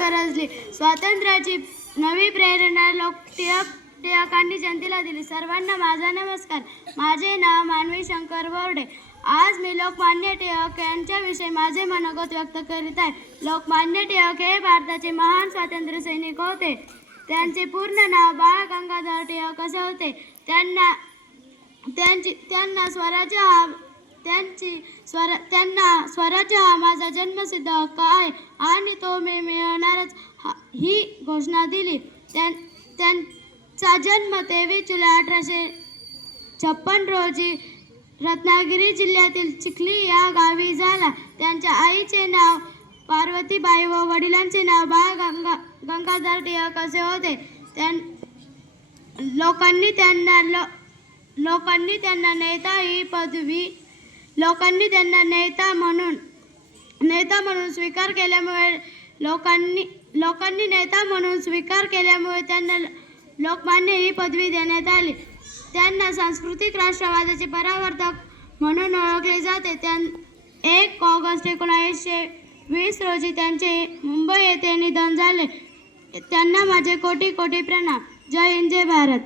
गरजली. स्वातंत्र्याची नवी प्रेरणा लोकटिळकांनी जनतेला दिली. सर्वांना माझा नमस्कार. माझे नाव मानवी शंकर बोर्डे. आज मी लोकमान्य टिळक यांच्याविषयी माझे मनोगत व्यक्त करीत आहे. लोकमान्य टिळक हे भारताचे महान स्वातंत्र्य सैनिक होते. त्यांचे पूर्ण नाव बाळ गंगाधर टिळक असे होते. त्यांना स्वराज्य हा माझा जन्मसिद्ध हक्क आहे आणि तो मी मिळवणारच ही घोषणा दिली. त्यांचा जन्म 23 जुलै 1856 रोजी रत्नागिरी जिल्ह्यातील चिखली या गावी झाला. त्यांच्या आईचे नाव पार्वतीबाई व वडिलांचे नाव बाळ गंगाधर टिळक असे होते. लोकांनी त्यांना नेता म्हणून स्वीकार केल्यामुळे त्यांना लोकमान्य ही पदवी देण्यात आली. त्यांना सांस्कृतिक राष्ट्रवादाचे परावर्तक म्हणून ओळखले जाते. 1 ऑगस्ट 1920 रोजी त्यांचे मुंबई येथे निधन झाले. त्यांना माझे कोटी कोटी प्रणाम. जय हिंद, जय भारत.